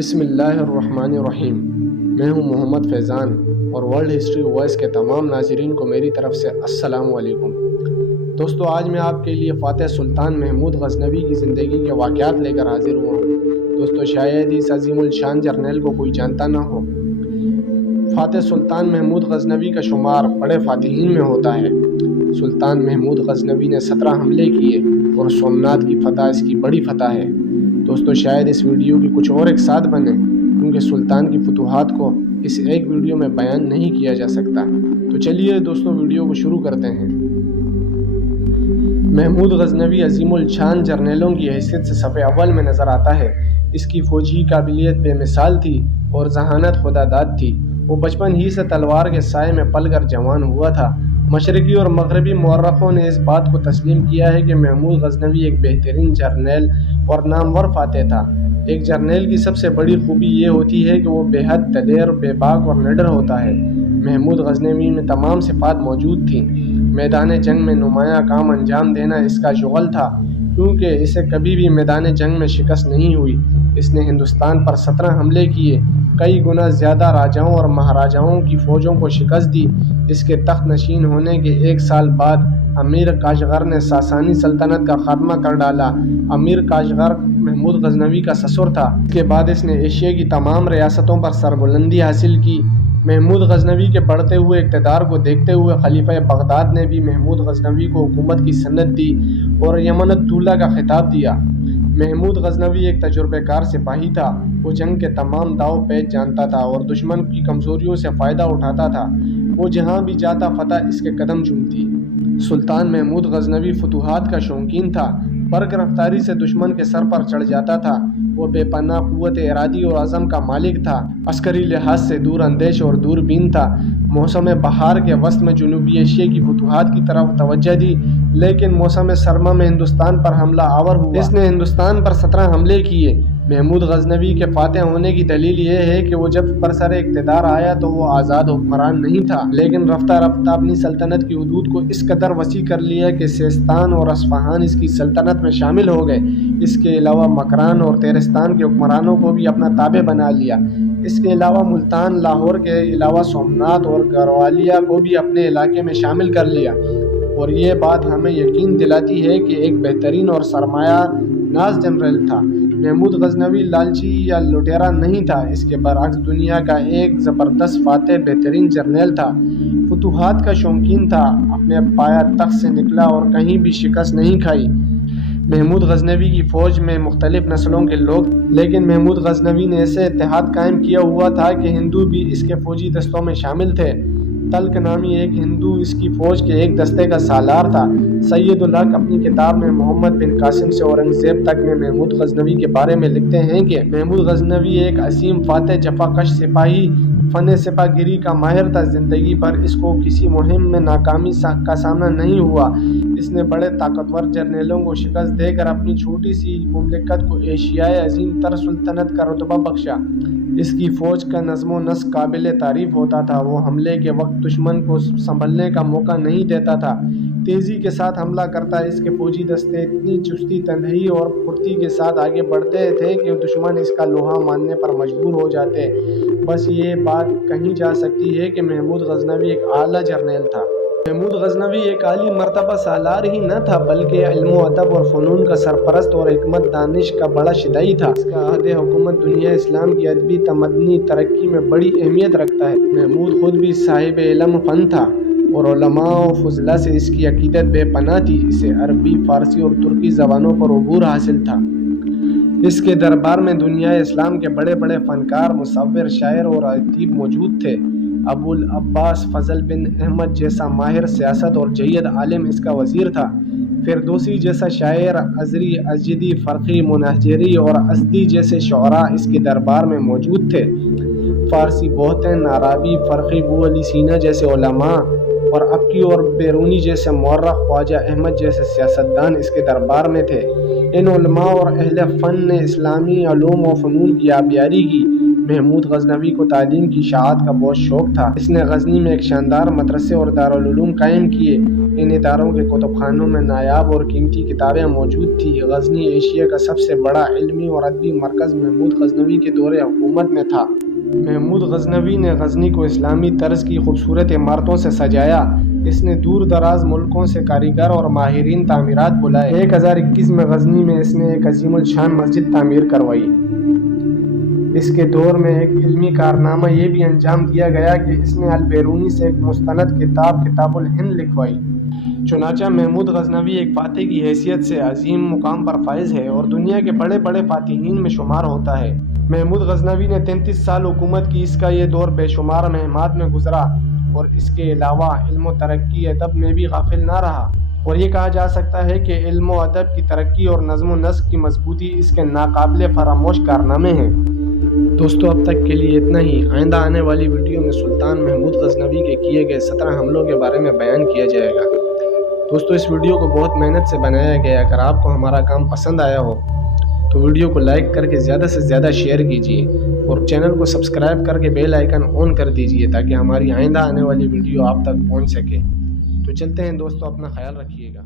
بسم اللہ الرحمن الرحیم۔ میں ہوں محمد فیضان اور ورلڈ ہسٹری وائس کے تمام ناظرین کو میری طرف سے السلام علیکم۔ دوستو، آج میں آپ کے لیے فاتح سلطان محمود غزنوی کی زندگی کے واقعات لے کر حاضر ہوا ہوں۔ دوستو، شاید اس عظیم الشان جرنیل کو کوئی جانتا نہ ہو۔ فاتح سلطان محمود غزنوی کا شمار بڑے فاتحین میں ہوتا ہے۔ سلطان محمود غزنوی نے 17 حملے کیے اور سومنات کی فتح اس کی بڑی فتح ہے۔ دوستو، شاید اس ویڈیو کی کچھ اور ایک ساتھ بنے، کیونکہ سلطان کی فتوحات کو اس ایک ویڈیو میں بیان نہیں کیا جا سکتا۔ تو چلیے دوستو، ویڈیو کو شروع کرتے ہیں۔ محمود غزنوی عظیم الشان جرنیلوں کی حیثیت سے صف اول میں نظر آتا ہے۔ اس کی فوجی قابلیت بے مثال تھی اور ذہانت خدا داد تھی۔ وہ بچپن ہی سے تلوار کے سائے میں پل کر جوان ہوا تھا۔ مشرقی اور مغربی مورخوں نے اس بات کو تسلیم کیا ہے کہ محمود غزنوی ایک بہترین جرنیل اور نامور فاتح تھا۔ ایک جرنیل کی سب سے بڑی خوبی یہ ہوتی ہے کہ وہ بے حد دلیر، بے باک اور نڈر ہوتا ہے۔ محمود غزنوی میں تمام صفات موجود تھیں۔ میدان جنگ میں نمایاں کام انجام دینا اس کا شغل تھا، کیونکہ اسے کبھی بھی میدان جنگ میں شکست نہیں ہوئی۔ اس نے ہندوستان پر 17 حملے کیے، کئی گنا زیادہ راجاؤں اور مہاراجاؤں کی فوجوں کو شکست دی۔ اس کے تخت نشین ہونے کے 1 سال بعد امیر کاشغر نے ساسانی سلطنت کا خاتمہ کر ڈالا۔ امیر کاشغر محمود غزنوی کا سسر تھا۔ اس کے بعد اس نے ایشیا کی تمام ریاستوں پر سربلندی حاصل کی۔ محمود غزنوی کے بڑھتے ہوئے اقتدار کو دیکھتے ہوئے خلیفہ بغداد نے بھی محمود غزنوی کو حکومت کی سند دی اور یمن الدولہ کا خطاب دیا۔ محمود غزنوی ایک تجربہ کار سپاہی تھا۔ وہ جنگ کے تمام داؤ پیچ جانتا تھا اور دشمن کی کمزوریوں سے فائدہ اٹھاتا تھا۔ وہ جہاں بھی جاتا فتح اس کے قدم چومتی۔ سلطان محمود غزنوی فتوحات کا شوقین تھا۔ برق رفتاری سے دشمن کے سر پر چڑھ جاتا تھا۔ وہ بے پناہ قوت ارادی اور عزم کا مالک تھا۔ عسکری لحاظ سے دور اندیش اور دور بین تھا۔ موسم بہار کے وسط میں جنوبی ایشیا کی فتوحات کی طرف توجہ دی، لیکن موسم سرما میں ہندوستان پر حملہ آور ہوا۔ اس نے ہندوستان پر 17 حملے کیے۔ محمود غزنوی کے فاتح ہونے کی دلیل یہ ہے کہ وہ جب برسر اقتدار آیا تو وہ آزاد حکمران نہیں تھا، لیکن رفتہ رفتہ اپنی سلطنت کی حدود کو اس قدر وسیع کر لیا کہ سیستان اور اصفہان اس کی سلطنت میں شامل ہو گئے۔ اس کے علاوہ مکران اور تیرستان کے حکمرانوں کو بھی اپنا تابع بنا لیا۔ اس کے علاوہ ملتان، لاہور کے علاوہ سومنات اور گروالیہ کو بھی اپنے علاقے میں شامل کر لیا۔ اور یہ بات ہمیں یقین دلاتی ہے کہ ایک بہترین اور سرمایہ ناز جنرل تھا۔ محمود غزنوی لالچی یا لٹیرا نہیں تھا، اس کے برعکس دنیا کا ایک زبردست فاتح، بہترین جرنیل تھا۔ فتوحات کا شوقین تھا، اپنے پایا تخت سے نکلا اور کہیں بھی شکست نہیں کھائی۔ محمود غزنوی کی فوج میں مختلف نسلوں کے لوگ، لیکن محمود غزنوی نے ایسے اتحاد قائم کیا ہوا تھا کہ ہندو بھی اس کے فوجی دستوں میں شامل تھے۔ تلک نامی ایک ہندو اس کی فوج کے ایک دستے کا سالار تھا۔ سید الحق اپنی کتاب میں محمد بن قاسم سے اورنگزیب تک میں محمود غزنوی کے بارے میں لکھتے ہیں کہ محمود غزنوی ایک عظیم فاتح، جفاکش سپاہی، فن سپاہ گیری کا ماہر تھا۔ زندگی بھر اس کو کسی مہم میں ناکامی کا سامنا نہیں ہوا۔ اس نے بڑے طاقتور جرنیلوں کو شکست دے کر اپنی چھوٹی سی مملکت کو ایشیائے عظیم تر سلطنت کا رتبہ بخشا۔ اس کی فوج کا نظم و نسق قابل تعریف ہوتا تھا۔ وہ حملے کے وقت دشمن کو سنبھلنے کا موقع نہیں دیتا تھا، تیزی کے ساتھ حملہ کرتا۔ اس کے فوجی دستے اتنی چستی تندہی اور پھرتی کے ساتھ آگے بڑھتے تھے کہ دشمن اس کا لوہا ماننے پر مجبور ہو جاتے۔ بس یہ بات کہی جا سکتی ہے کہ محمود غزنوی ایک اعلیٰ جرنیل تھا۔ محمود غزنوی ایک عالی مرتبہ سالار ہی نہ تھا، بلکہ علم و ادب اور فنون کا سرپرست اور حکمت دانش کا بڑا شدائی تھا۔ اس کا عہد حکومت دنیا اسلام کی ادبی تمدنی ترقی میں بڑی اہمیت رکھتا ہے۔ محمود خود بھی صاحب علم فن تھا اور علماء و فضلاء سے اس کی عقیدت بے پناہ تھی۔ اسے عربی، فارسی اور ترکی زبانوں پر عبور حاصل تھا۔ اس کے دربار میں دنیا اسلام کے بڑے بڑے فنکار، مصور، شاعر اور ادیب موجود تھے۔ ابو العباس فضل بن احمد جیسا ماہر سیاست اور جید عالم اس کا وزیر تھا۔ فردوسی جیسا شاعر، ازری، اجدی، فرقی، منہجری اور ازدی جیسے شعراء اس کے دربار میں موجود تھے۔ فارسی بہتن، عربی، فرقی، ابو علی سینا جیسے علماء اور ابکی اور بیرونی جیسے مورخ، خواجہ احمد جیسے سیاستدان اس کے دربار میں تھے۔ ان علماء اور اہل فن نے اسلامی علوم و فنون کی آبیاری کی۔ محمود غزنوی کو تعلیم کی اشاعت کا بہت شوق تھا۔ اس نے غزنی میں ایک شاندار مدرسے اور دارالعلوم قائم کیے۔ ان اداروں کے کتب خانوں میں نایاب اور قیمتی کتابیں موجود تھیں۔ غزنی ایشیا کا سب سے بڑا علمی اور ادبی مرکز محمود غزنوی کے دور حکومت میں تھا۔ محمود غزنوی نے غزنی کو اسلامی طرز کی خوبصورت عمارتوں سے سجایا۔ اس نے دور دراز ملکوں سے کاریگر اور ماہرین تعمیرات بلائے۔ 1021 میں غزنی میں اس نے ایک عظیم الشان مسجد تعمیر کروائی۔ اس کے دور میں ایک علمی کارنامہ یہ بھی انجام دیا گیا کہ اس نے البیرونی سے ایک مستند کتاب کتاب الہند لکھوائی۔ چنانچہ محمود غزنوی ایک فاتح کی حیثیت سے عظیم مقام پر فائز ہے اور دنیا کے بڑے بڑے فاتحین میں شمار ہوتا ہے۔ محمود غزنوی نے 33 سال حکومت کی۔ اس کا یہ دور بے شمار مہمات میں گزرا اور اس کے علاوہ علم و ترقی ادب میں بھی غافل نہ رہا، اور یہ کہا جا سکتا ہے کہ علم و ادب کی ترقی اور نظم و نسق کی مضبوطی اس کے ناقابل فراموش کارنامے ہیں۔ دوستو اب تک کے لیے اتنا ہی۔ آئندہ آنے والی ویڈیو میں سلطان محمود غزنوی کے کیے گئے 17 حملوں کے بارے میں بیان کیا جائے گا۔ دوستو اس ویڈیو کو بہت محنت سے بنایا گیا۔ اگر آپ کو ہمارا کام پسند آیا ہو تو ویڈیو کو لائک کر کے زیادہ سے زیادہ شیئر کیجیے اور چینل کو سبسکرائب کر کے بیل آئیکن آن کر دیجیے تاکہ ہماری آئندہ آنے والی ویڈیو آپ تک پہنچ سکے۔ تو چلتے ہیں دوستو، اپنا خیال رکھیے گا۔